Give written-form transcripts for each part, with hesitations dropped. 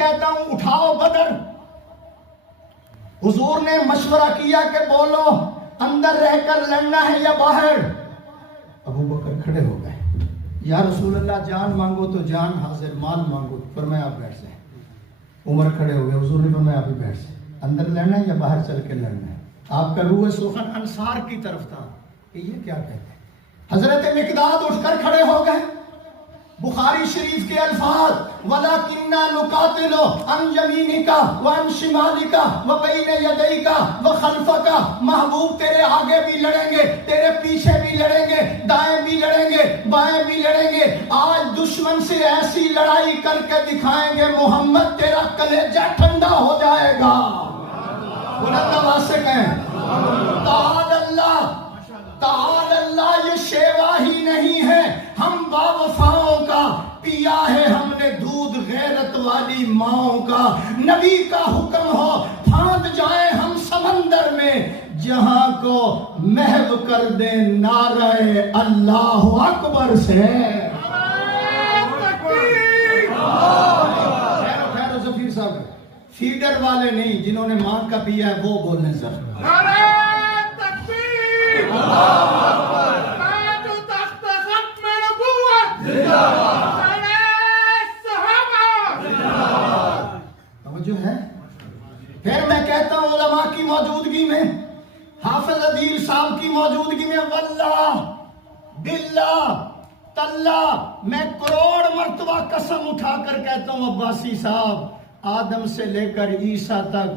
کہتا ہوں اٹھاؤ بدر. حضور نے مشورہ کیا کہ بولو اندر رہ کر لڑنا ہے یا باہر. ابو بکر کھڑے ہو گئے. یا رسول اللہ جان مانگو تو جان حاضر، مال مانگو. فرمایا آپ بیٹھ جائیں. عمر کھڑے ہو گئے. حضور نے فرمایا آپ بھی بیٹھ جائیں. اندر لڑنا ہے یا باہر چل کے لڑنا ہے؟ آپ کا روح سخن انصار کی طرف تھا کہ یہ کیا کہتے ہیں. حضرت مقداد اٹھ کر کھڑے ہو گئے. بخاری شریف کے الفاظ وَلَكِنَّا نُقَاتِلُ عَنْ يَمِينِكَ وَعَنْ شِمَالِكَ وَبَيْنَ يَدَيْكَ وَخَلْفَكَ. محبوب تیرے آگے بھی لڑیں گے، تیرے پیچھے بھی لڑیں گے، دائیں بھی لڑیں گے، بائیں بھی لڑیں گے. آج دشمن سے ایسی لڑائی کر کے دکھائیں گے محمد تیرا کلیجہ ٹھنڈا ہو جائے گا. بلند آواز سے کہیں تعال اللہ، تعال اللہ. یہ شیوا ہی نہیں ہے، ہم باوفاؤں کا پیا ہے ہم نے دودھ غیرت والی ماؤں کا. نبی کا حکم ہو پھاند جائیں ہم سمندر میں، جہاں کو محو کر دیں نعرہ اللہ اکبر سے. خیر و ظفیر صاحب فیڈر والے نہیں، جنہوں نے ماں کا پیا ہے وہ بولنے ضرور. جو ہے پھر میں کہتا ہوں علماء کی موجودگی میں، حافظ عدیل صاحب کی موجودگی میں، واللہ باللہ تاللہ میں کروڑ مرتبہ قسم اٹھا کر کہتا ہوں عباسی صاحب، آدم سے لے کر عیسیٰ تک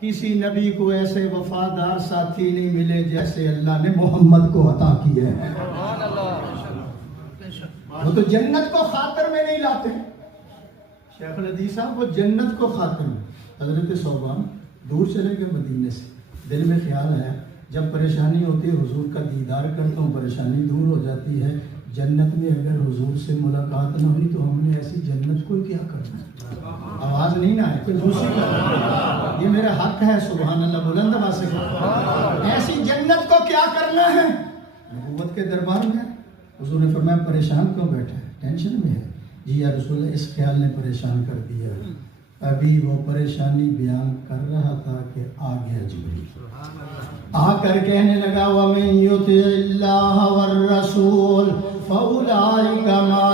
کسی نبی کو ایسے وفادار ساتھی نہیں ملے جیسے اللہ نے محمد کو عطا کیا ہے. وہ تو جنت کو خاطر میں نہیں لاتے. شیخ الحدیث صاحب وہ جنت کو خاطر میں. حضرت صوبان دور چلے گئے مدینے سے. دل میں خیال ہے جب پریشانی ہوتی ہے حضور کا دیدار کرتا ہوں پریشانی دور ہو جاتی ہے. جنت میں اگر حضور سے ملاقات نہ ہوئی تو ہم نے ایسی جنت کو کیا کرنا. آواز نہیں نہ آئے کوئی دوسری کرنا، یہ میرا حق ہے. سبحان اللہ بلند آواز سے ایسی جنت کو کیا کرنا ہے. نبوت کے دربار میں حضور نے فرمایا پریشان کیوں بیٹھا ہے، ٹینشن میں ہے؟ جی یا رسول اللہ اس خیال نے پریشان کر دیا. ابھی وہ پریشانی بیان کر رہا تھا کہ آ گیا جبریل، آ کر کہنے لگا وَمَن يُطِعِ اللَّهَ وَالرَّسُولَ فَأُولَٰئِكَ مَعَ